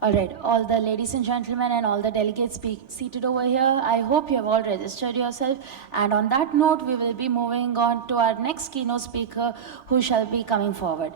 All right, all the ladies and gentlemen and all the delegates seated over here, I hope you have all registered yourself. And on that note, we will be moving on to our next keynote speaker who shall be coming forward.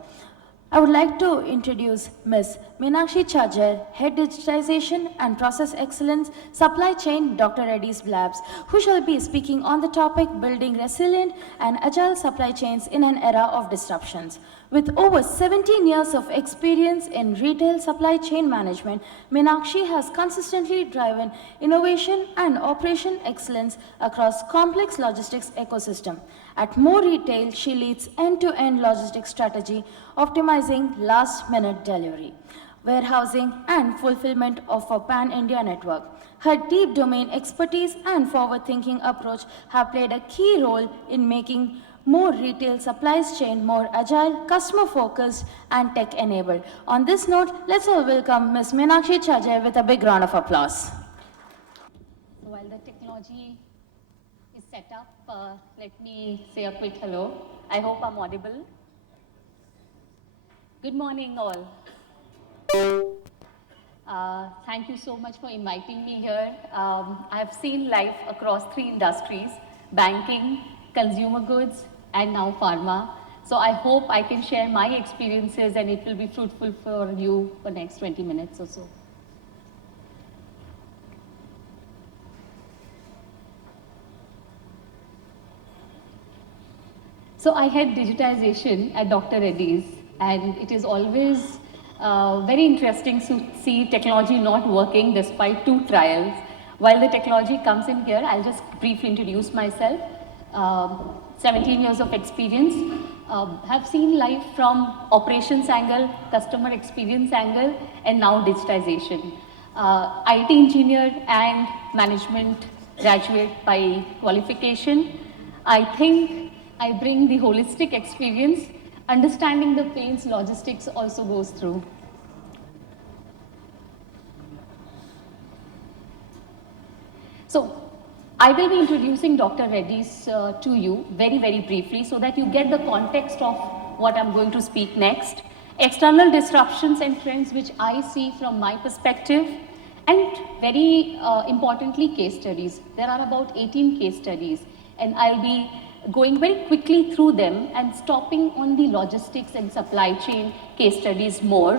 I would like to introduce Ms. Meenakshi Chhajer, Head Digitization and Process Excellence, Supply Chain, Dr. Reddy's Labs, who shall be speaking on the topic Building Resilient and Agile Supply Chains in an Era of Disruptions. With over 17 years of experience in retail supply chain management, Meenakshi has consistently driven innovation and operation excellence across complex logistics ecosystem. At More Retail, she leads end-to-end logistics strategy, optimizing last-minute delivery, warehousing, and fulfillment of a pan-India network. Her deep domain expertise and forward-thinking approach have played a key role in making More Retail supplies chain more agile, customer-focused, and tech-enabled. On this note, let's all welcome Ms. Meenakshi Chhajer with a big round of applause. So while the technology is set up, let me say a quick hello. I hope I'm audible. Good morning, all. Thank you so much for inviting me here. I have seen life across 3 industries: banking, consumer goods, and now pharma. So I hope I can share my experiences and it will be fruitful for you for next 20 minutes or so. So I head digitization at Dr. Reddy's, and it is always very interesting to see technology not working despite 2 trials. While the technology comes in here, I'll just briefly introduce myself. 17 years of experience, have seen life from operations angle, customer experience angle, and now digitization. IT engineer and management graduate by qualification. I think I bring the holistic experience, understanding the pains logistics also goes through. So I will be introducing Dr. Reddy's to you very, very briefly so that you get the context of what I'm going to speak next. External disruptions and trends which I see from my perspective, and very importantly, case studies. There are about 18 case studies, and I'll be going very quickly through them and stopping on the logistics and supply chain case studies more.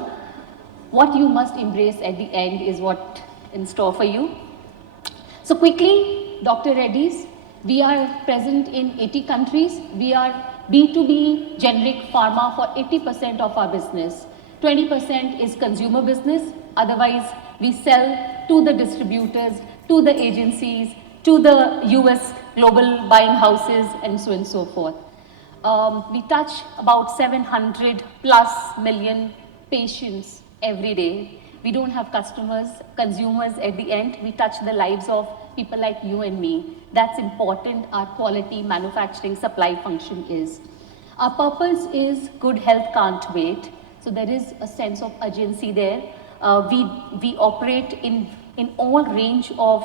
What you must embrace at the end is what in store for you. So quickly, Dr. Reddy's, we are present in 80 countries. We are B2B generic pharma for 80% of our business. 20% is consumer business. Otherwise, we sell to the distributors, to the agencies, to the US global buying houses, and so on and so forth. We touch about 700 plus million patients every day. We don't have customers, consumers at the end. We touch the lives of people like you and me. That's important, our quality manufacturing supply function is. Our purpose is good health can't wait. So there is a sense of urgency there. We operate in all range of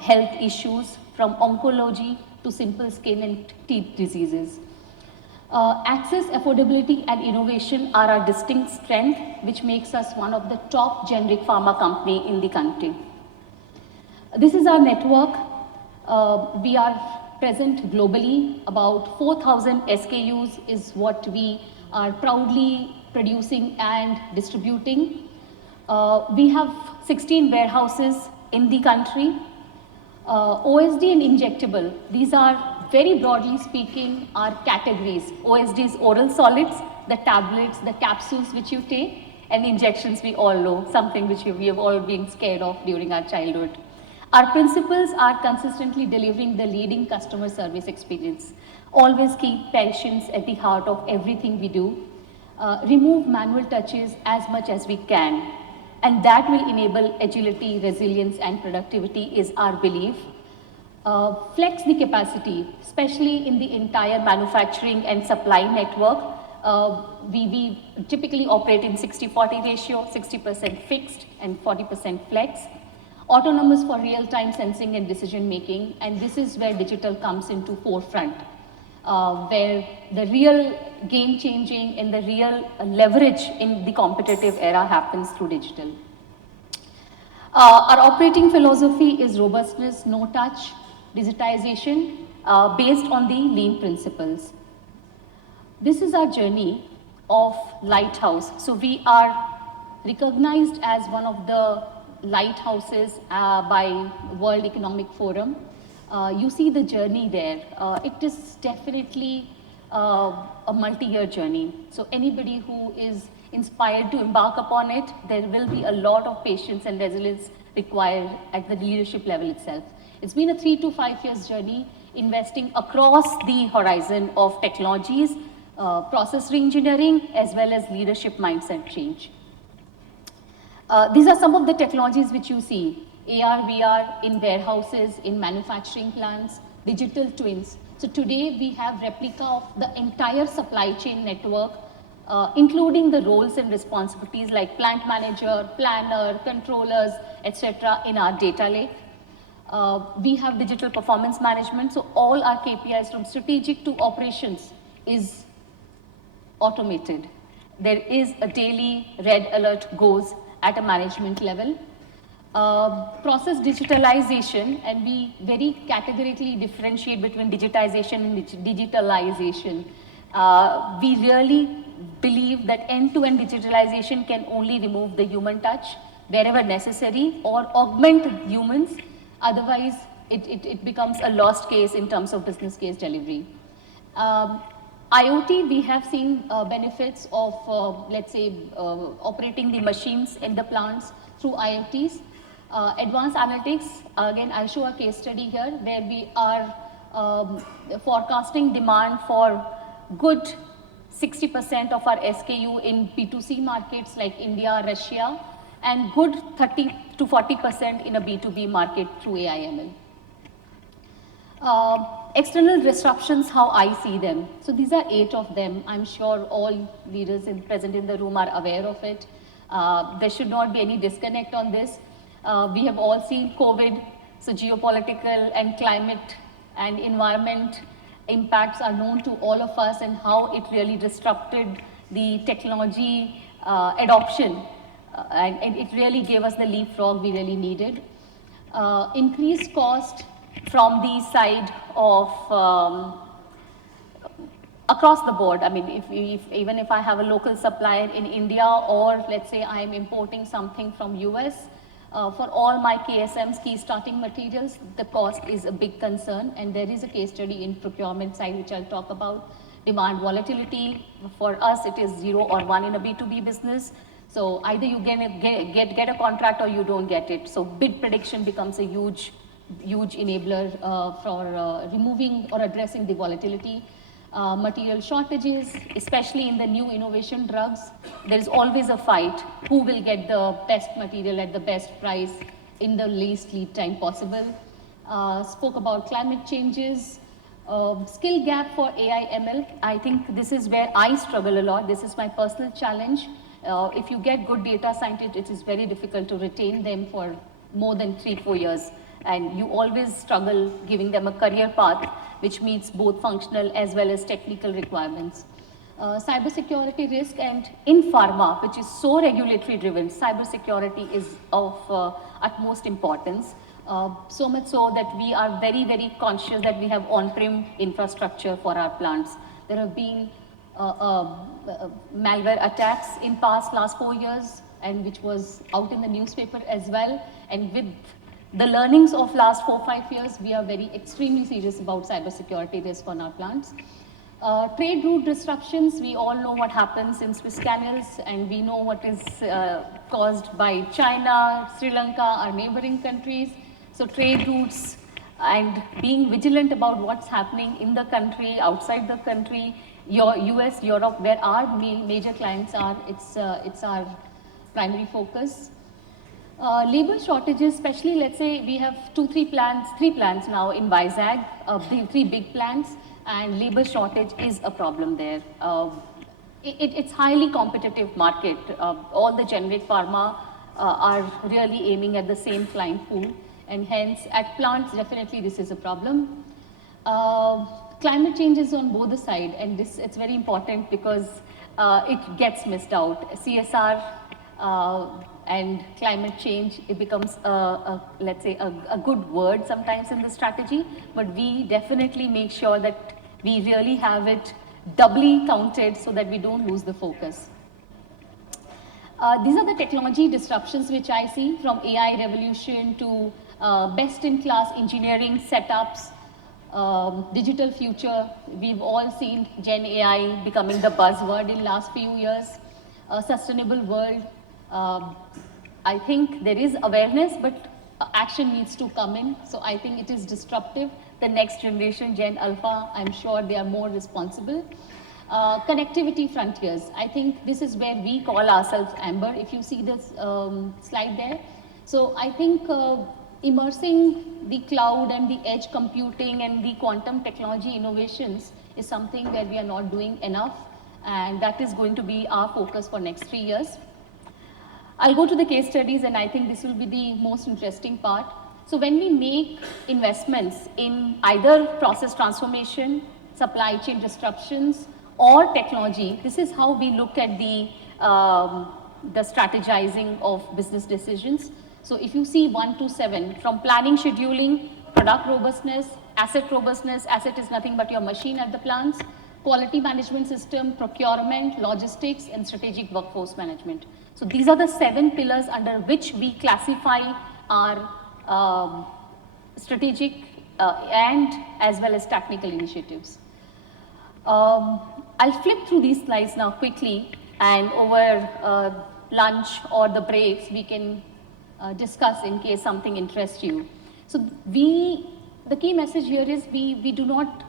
health issues, from oncology to simple skin and teeth diseases. Access, affordability, and innovation are our distinct strength, which makes us one of the top generic pharma company in the country. This is our network. We are present globally. About 4,000 SKUs is what we are proudly producing and distributing. We have 16 warehouses in the country. OSD and injectable, these are very broadly speaking are categories. OSD is oral solids, the tablets, the capsules which you take, and injections we all know, something which we have all been scared of during our childhood. Our principles are consistently delivering the leading customer service experience. Always keep patients at the heart of everything we do. Remove manual touches as much as we can. And that will enable agility, resilience, and productivity is our belief. Flex the capacity, especially in the entire manufacturing and supply network. We typically operate in 60-40 ratio, 60% fixed and 40% flex. Autonomous for real-time sensing and decision making, and this is where digital comes into forefront, where the real game changing and the real leverage in the competitive era happens through digital. Our operating philosophy is robustness, no touch, digitization, based on the lean principles. This is our journey of lighthouse. So we are recognized as one of the lighthouses by World Economic Forum. You see the journey there. It is definitely a multi-year journey. So anybody who is inspired to embark upon it, there will be a lot of patience and resilience required at the leadership level itself. It's been a 3 to 5 years journey, investing across the horizon of technologies, process reengineering, as well as leadership mindset change. These are some of the technologies which you see: AR, VR in warehouses, in manufacturing plants, digital twins. So today we have replica of the entire supply chain network, including the roles and responsibilities like plant manager, planner, controllers, etc. in our data lake. We have digital performance management, so all our KPIs from strategic to operations is automated. There is a daily red alert goes at a management level. Process digitalization, and we very categorically differentiate between digitization and digitalization. We really believe that end-to-end digitalization can only remove the human touch wherever necessary or augment humans. Otherwise, it becomes a lost case in terms of business case delivery. IoT, we have seen benefits of, let's say, operating the machines in the plants through IoTs. Advanced analytics, again, I'll show a case study here where we are forecasting demand for good 60% of our SKU in B2C markets like India, Russia, and good 30 to 40% in a B2B market through AIML. External disruptions, how I see them. So these are 8 of them. I'm sure all leaders present in the room are aware of it. There should not be any disconnect on this. We have all seen COVID, so geopolitical and climate and environment impacts are known to all of us, and how it really disrupted the technology adoption. And it really gave us the leapfrog we really needed. Increased cost from the side of across the board. I mean, even if I have a local supplier in India, or let's say I'm importing something from US, for all my KSMs, key starting materials, the cost is a big concern, and there is a case study in procurement side which I'll talk about. Demand volatility, for us it is 0 or 1 in a B2B business. So either you get a contract or you don't get it. So bid prediction becomes a huge enabler for removing or addressing the volatility. Material shortages, especially in the new innovation drugs, there is always a fight who will get the best material at the best price in the least lead time possible. Spoke about climate changes, skill gap for AI ML. I think this is where I struggle a lot. This is my personal challenge. If you get good data scientists, it is very difficult to retain them for more than 3-4 years. And you always struggle giving them a career path which meets both functional as well as technical requirements. Cybersecurity risk, and in pharma, which is so regulatory driven, cybersecurity is of utmost importance. So much so that we are very, very conscious that we have on-prem infrastructure for our plants. There have been malware attacks in last 4 years, and which was out in the newspaper as well. And with the learnings of last 4-5 years, we are very extremely serious about cybersecurity risk on our plants. Trade route disruptions, we all know what happens in Swiss canals, and we know what is caused by China, Sri Lanka, our neighboring countries. So trade routes and being vigilant about what's happening in the country, outside the country, US, Europe, where our major clients are, it's our primary focus. Labor shortages, especially, let's say we have 3 plants now in Vizag, 3 big plants, and labor shortage is a problem there. It's highly competitive market. All the generic pharma are really aiming at the same client pool, and hence at plants, definitely this is a problem. Climate change is on both the side, and it's very important because it gets missed out. CSR, and climate change, it becomes let's say a good word sometimes in the strategy, but we definitely make sure that we really have it doubly counted so that we don't lose the focus. These are the technology disruptions which I see, from AI revolution to best-in-class engineering setups, digital future. We've all seen Gen AI becoming the buzzword in last few years. Sustainable world. I think there is awareness, but action needs to come in. So I think it is disruptive. The next generation, Gen Alpha, I'm sure they are more responsible. Connectivity frontiers. I think this is where we call ourselves Amber, if you see this slide there. So I think immersing the cloud and the edge computing and the quantum technology innovations is something where we are not doing enough, and that is going to be our focus for next 3 years. I'll go to the case studies, and I think this will be the most interesting part. So when we make investments in either process transformation, supply chain disruptions, or technology, this is how we look at the strategizing of business decisions. So if you see 1 to 7, from planning, scheduling, product robustness, asset is nothing but your machine at the plants, quality management system, procurement, logistics, and strategic workforce management. So these are the 7 pillars under which we classify our strategic and as well as technical initiatives. I'll flip through these slides now quickly, and over lunch or the breaks we can discuss in case something interests you. So the key message here is we do not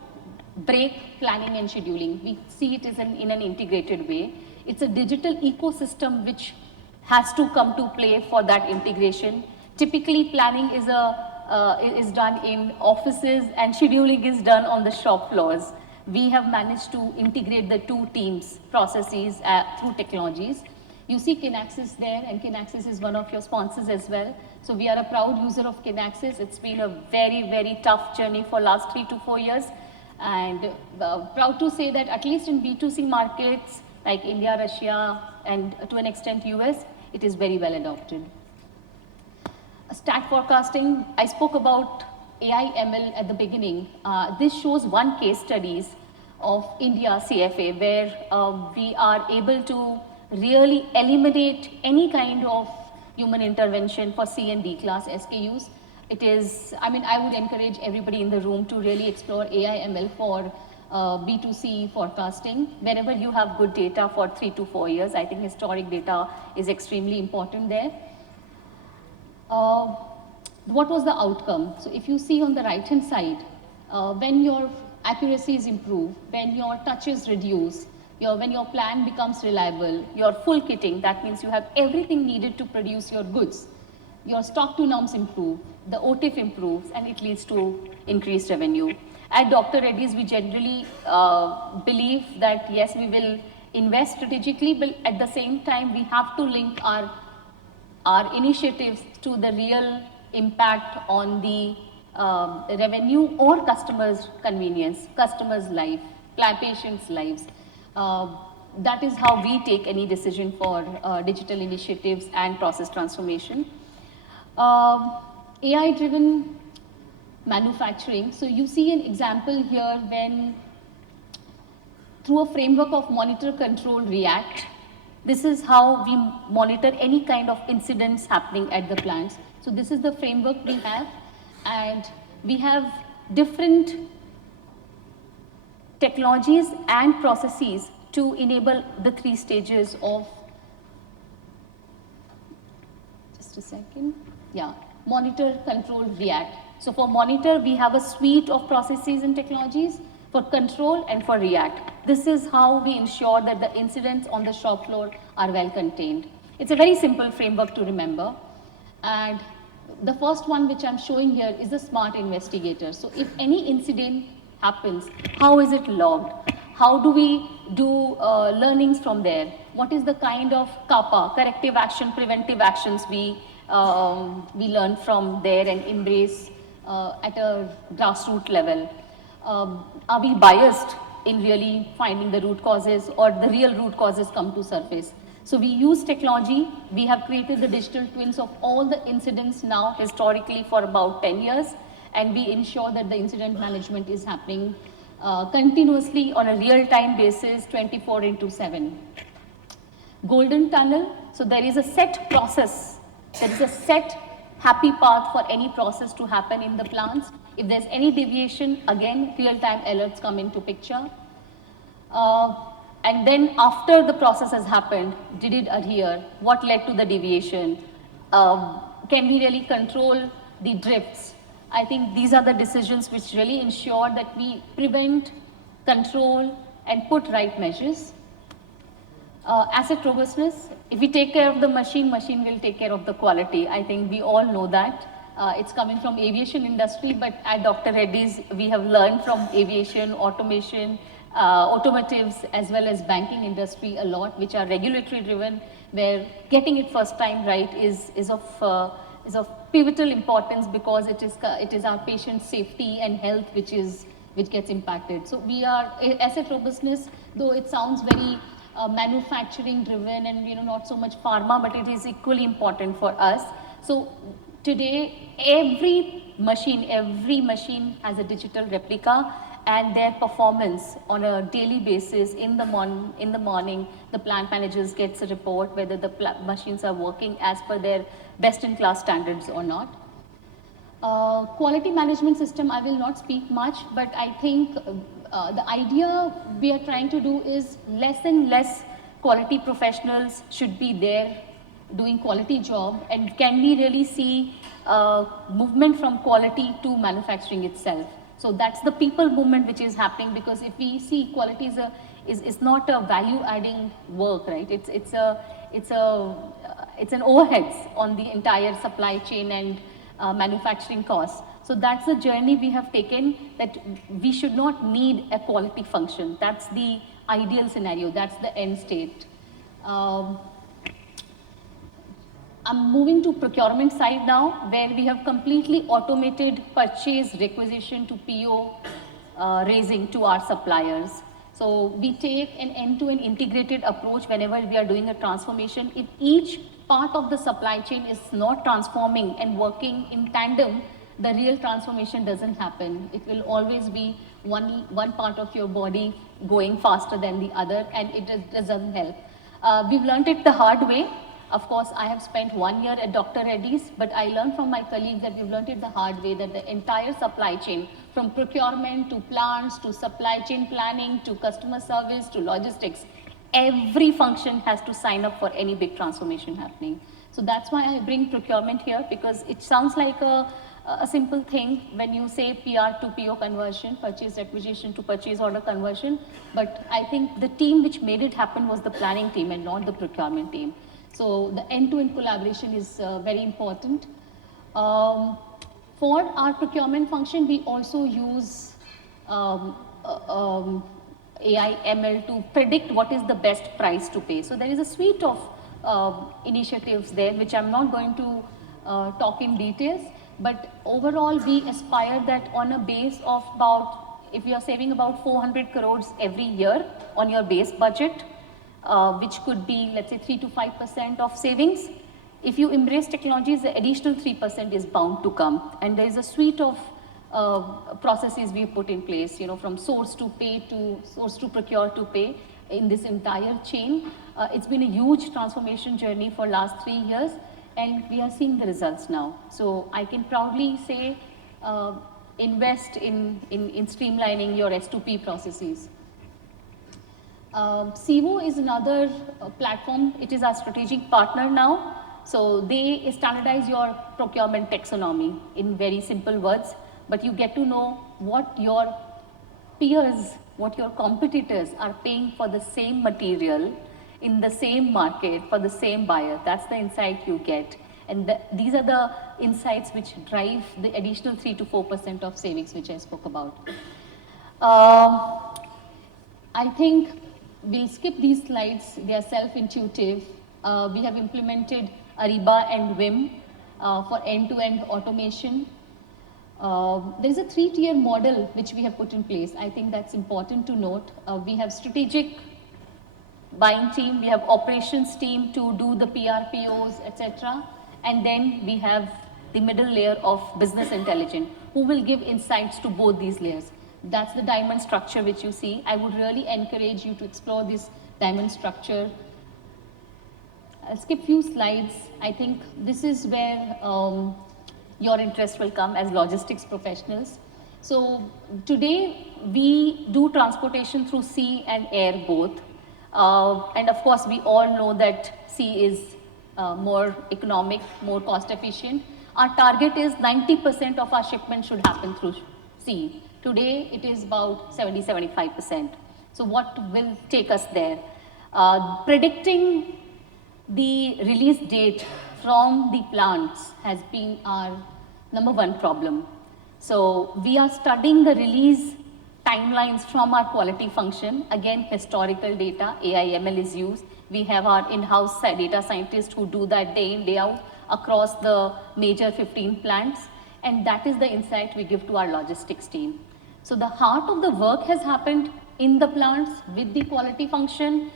break planning and scheduling. We see it as in an integrated way. It's a digital ecosystem which has to come to play for that integration. Typically, planning is done in offices and scheduling is done on the shop floors. We have managed to integrate the two teams' processes through technologies. You see Kinaxis there, and Kinaxis is one of your sponsors as well. So we are a proud user of Kinaxis. It's been a very, very tough journey for last 3 to 4 years. And proud to say that at least in B2C markets like India, Russia, and to an extent US, it is very well adopted. Stat forecasting, I spoke about AI ML at the beginning. This shows one case studies of India CFA where we are able to really eliminate any kind of human intervention for C and D class SKUs. It is, I mean, I would encourage everybody in the room to really explore AI ML for B2C forecasting. Whenever you have good data for 3 to 4 years, I think historic data is extremely important there. What was the outcome? So if you see on the right hand side, when your accuracy is improved, when your touches reduce, when your plan becomes reliable, your full kitting, that means you have everything needed to produce your goods. Your stock to norms improve, the OTIF improves, and it leads to increased revenue. At Dr. Reddy's, we generally believe that yes, we will invest strategically, but at the same time, we have to link our initiatives to the real impact on the revenue or customers' convenience, customers' life, patients' lives. That is how we take any decision for digital initiatives and process transformation. AI-driven manufacturing. So you see an example here when through a framework of monitor, control, react, this is how we monitor any kind of incidents happening at the plants. So this is the framework we have, and we have different technologies and processes to enable the 3 stages of, just a second, yeah, monitor, control, react. So for monitor, we have a suite of processes and technologies, for control and for react. This is how we ensure that the incidents on the shop floor are well contained. It's a very simple framework to remember. And the first one which I'm showing here is the smart investigator. So if any incident happens, how is it logged? How do we do learnings from there? What is the kind of CAPA, corrective action, preventive actions we learn from there and embrace at a grassroots level? Are we biased in really finding the root causes, or the real root causes come to surface? So we use technology. We have created the digital twins of all the incidents now historically for about 10 years, and we ensure that the incident management is happening continuously on a real-time basis 24/7. Golden tunnel, so there is a set process, there is a set happy path for any process to happen in the plants. If there's any deviation, again, real-time alerts come into picture. And then after the process has happened, did it adhere? What led to the deviation? Can we really control the drifts? I think these are the decisions which really ensure that we prevent, control, and put right measures. Asset robustness, if we take care of the machine, machine will take care of the quality. I think we all know that. It's coming from aviation industry, but at Dr. Reddy's, we have learned from aviation, automation, automotives, as well as banking industry a lot, which are regulatory driven, where getting it first time right is of pivotal importance, because it is our patient safety and health which gets impacted. So we are asset robustness, though it sounds very manufacturing driven and not so much pharma, but it is equally important for us. So today every machine has a digital replica, and their performance on a daily basis in the morning, the plant managers gets a report whether the machines are working as per their best in class standards or not. Quality management system, I will not speak much, but I think the idea we are trying to do is less and less quality professionals should be there doing quality job, and can we really see movement from quality to manufacturing itself. So that's the people movement which is happening, because if we see quality is not a value adding work, right? It's an overheads on the entire supply chain and manufacturing costs. So that's the journey we have taken, that we should not need a quality function. That's the ideal scenario, that's the end state. I'm moving to procurement side now, where we have completely automated purchase requisition to PO raising to our suppliers. So we take an end-to-end integrated approach whenever we are doing a transformation. If each part of the supply chain is not transforming and working in tandem, the real transformation doesn't happen. It will always be one part of your body going faster than the other, and it doesn't help. We've learned it the hard way. Of course, I have spent 1 year at Dr. Reddy's, but I learned from my colleagues that we've learned it the hard way, that the entire supply chain, from procurement to plants to supply chain planning to customer service to logistics, every function has to sign up for any big transformation happening. So that's why I bring procurement here, because it sounds like a simple thing when you say PR to PO conversion, purchase acquisition to purchase order conversion, but I think the team which made it happen was the planning team and not the procurement team. So the end-to-end collaboration is very important. For our procurement function, we also use AI ML to predict what is the best price to pay. So there is a suite of initiatives there, which I'm not going to talk in details, but overall we aspire that on a base of about, if you are saving about 400 crores every year on your base budget, which could be, let's say, 3 to 5% of savings. If you embrace technologies, the additional 3% is bound to come. And there is a suite of processes we put in place, from source to pay to source to procure to pay in this entire chain. It's been a huge transformation journey for last 3 years, and we are seeing the results now. So I can proudly say, invest in streamlining your S2P processes. CIVO is another platform. It is our strategic partner now. So they standardize your procurement taxonomy in very simple words, but you get to know what your peers, what your competitors are paying for the same material in the same market for the same buyer. That's the insight you get. And these are the insights which drive the additional 3 to 4% of savings which I spoke about. I think we'll skip these slides. They are self-intuitive. We have implemented Ariba and Vim for end-to-end automation. There is a 3-tier model which we have put in place. I think that's important to note. We have strategic buying team, we have operations team to do the PRPOs, etc. And then we have the middle layer of business intelligence, who will give insights to both these layers. That's the diamond structure which you see. I would really encourage you to explore this diamond structure. I'll skip few slides. I think this is where your interest will come as logistics professionals. So today we do transportation through sea and air both. And of course we all know that sea is more economic, more cost efficient. Our target is 90% of our shipment should happen through sea. Today it is about 70-75%. So what will take us there? Predicting the release date from the plants has been our #1 problem. So we are studying the release timelines from our quality function. Again, historical data, AI/ML is used. We have our in-house data scientists who do that day in, day out across the major 15 plants. And that is the insight we give to our logistics team. So the heart of the work has happened in the plants with the quality function,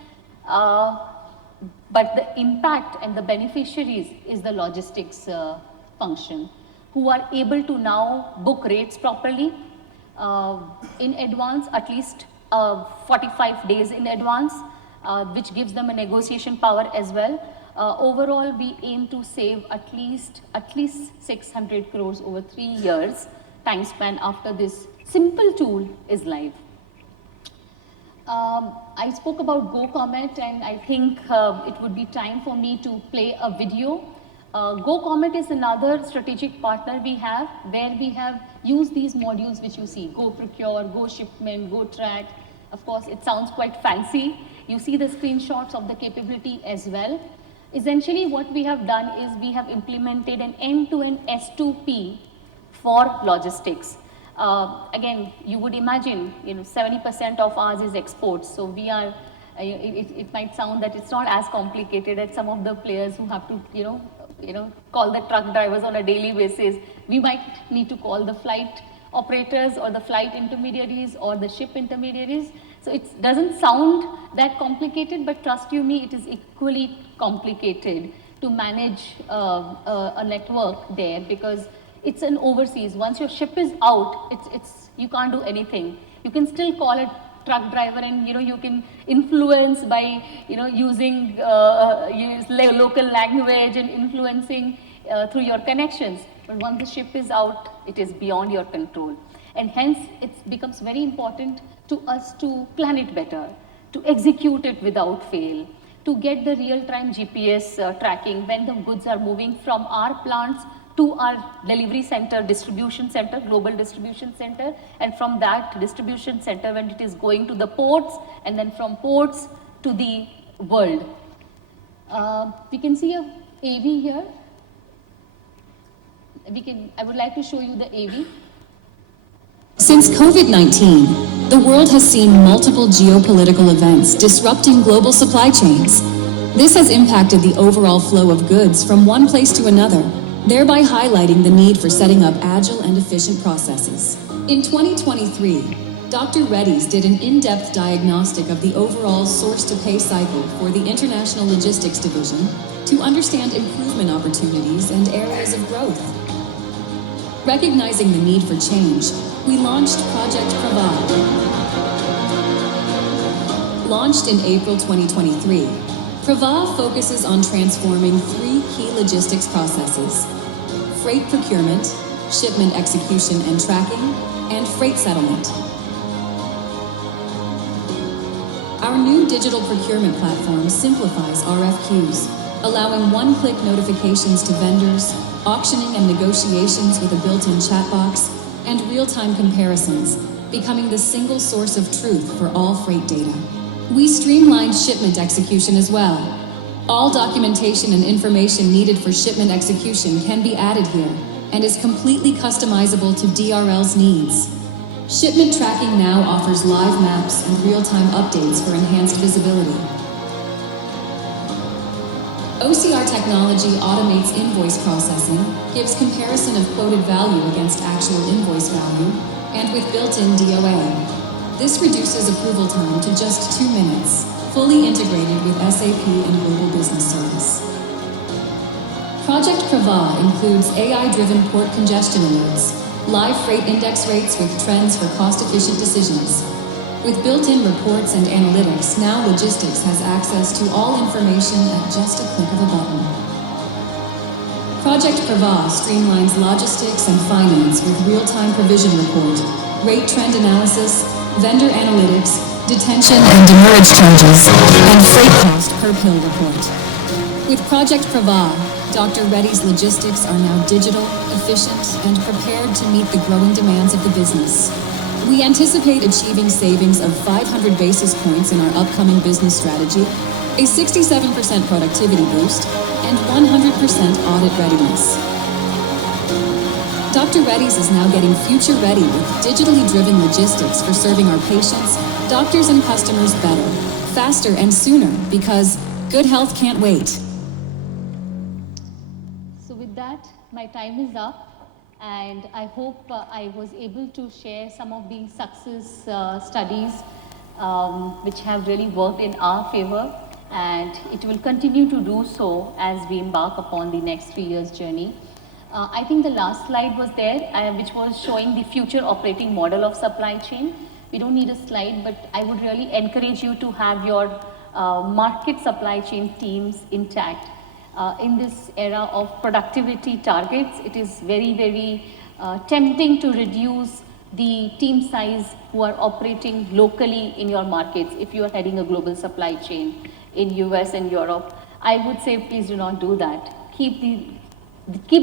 but the impact and the beneficiaries is the logistics function, who are able to now book rates properly in advance, at least 45 days in advance, which gives them a negotiation power as well. Overall, we aim to save at least 600 crores over 3 years time span after this simple tool is live. I spoke about GoComet, and I think it would be time for me to play a video. GoComet is another strategic partner we have, where we have used these modules which you see: Go Procure, Go Shipment, Go Track. Of course, it sounds quite fancy. You see the screenshots of the capability as well. Essentially, what we have done is we have implemented an end-to-end S2P for logistics. Again, you would imagine, 70% of ours is exports. So we are, it might sound that it's not as complicated as some of the players who have to, call the truck drivers on a daily basis. We might need to call the flight operators or the flight intermediaries or the ship intermediaries. So it doesn't sound that complicated, but trust you me, it is equally complicated to manage a network there, because it's an overseas. Once your ship is out, you can't do anything. You can still call a truck driver, and you can influence by using local language and influencing through your connections. But once the ship is out, it is beyond your control, and hence it becomes very important to us to plan it better, to execute it without fail, to get the real-time GPS tracking when the goods are moving from our plants to our delivery center, distribution center, global distribution center, and from that distribution center when it is going to the ports, and then from ports to the world. We can see a AV here. I would like to show you the AV. Since COVID-19, the world has seen multiple geopolitical events disrupting global supply chains. This has impacted the overall flow of goods from one place to another, thereby highlighting the need for setting up agile and efficient processes. In 2023, Dr. Reddy's did an in-depth diagnostic of the overall source-to-pay cycle for the International Logistics Division to understand improvement opportunities and areas of growth. Recognizing the need for change, we launched Project Provide. Launched in April 2023, Provide focuses on transforming 3 key logistics processes: freight procurement, shipment execution and tracking, and freight settlement. Our new digital procurement platform simplifies RFQs, allowing one-click notifications to vendors, auctioning and negotiations with a built-in chat box, and real-time comparisons, becoming the single source of truth for all freight data. We streamlined shipment execution as well. All documentation and information needed for shipment execution can be added here and is completely customizable to DRL's needs. Shipment tracking now offers live maps and real-time updates for enhanced visibility. OCR technology automates invoice processing, gives comparison of quoted value against actual invoice value, and with built-in DOA. This reduces approval time to just 2 minutes, fully integrated with SAP and Global Business Service. Project Prava includes AI-driven port congestion alerts, live freight index rates with trends for cost-efficient decisions. With built-in reports and analytics, now logistics has access to all information at just a click of a button. Project Prava streamlines logistics and finance with real-time provision report, rate trend analysis, vendor analytics, detention and demurrage charges, and freight cost per pill report. With Project Prava, Dr. Reddy's logistics are now digital, efficient, and prepared to meet the growing demands of the business. We anticipate achieving savings of 500 basis points in our upcoming business strategy, a 67% productivity boost, and 100% audit readiness. Dr. Reddy's is now getting future ready with digitally driven logistics for serving our patients, doctors, and customers better, faster, and sooner, because good health can't wait. So with that, my time is up. And I hope I was able to share some of the success studies which have really worked in our favor, and it will continue to do so as we embark upon the next 3 years journey. I think the last slide was there, which was showing the future operating model of supply chain. We don't need a slide, but I would really encourage you to have your market supply chain teams intact. In this era of productivity targets, it is very, very tempting to reduce the team size who are operating locally in your markets if you are heading a global supply chain in US and Europe. I would say please do not do that. Keep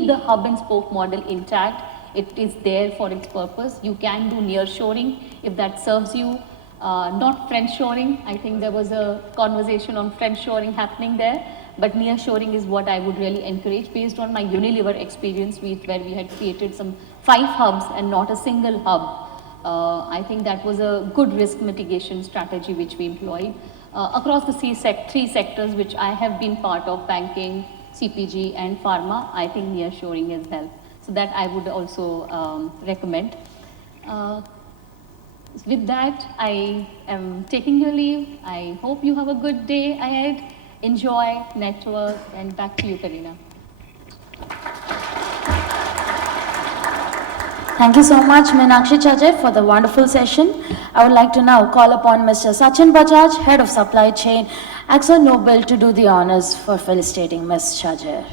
the hub and spoke model intact. It is there for its purpose. You can do nearshoring if that serves you. Not friendshoring. I think there was a conversation on friendshoring happening there. But nearshoring is what I would really encourage based on my Unilever experience where we had created some 5 hubs and not a single hub. I think that was a good risk mitigation strategy which we employed. Across the 3 sectors which I have been part of, banking, CPG and pharma, I think nearshoring has helped. So that I would also recommend. With that, I am taking your leave. I hope you have a good day ahead. Enjoy, network, and back to you, Karina. Thank you so much, Meenakshi Chhajer, for the wonderful session. I would like to now call upon Mr. Sachin Bajaj, Head of Supply Chain, Akzo Nobel, to do the honors for felicitating Ms. Chhajer.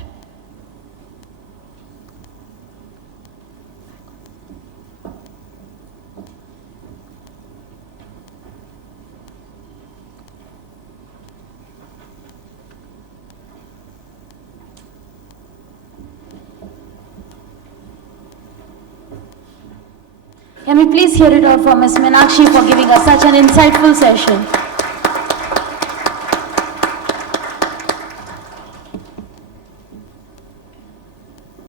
Can we please hear it out for Ms. Meenakshi for giving us such an insightful session?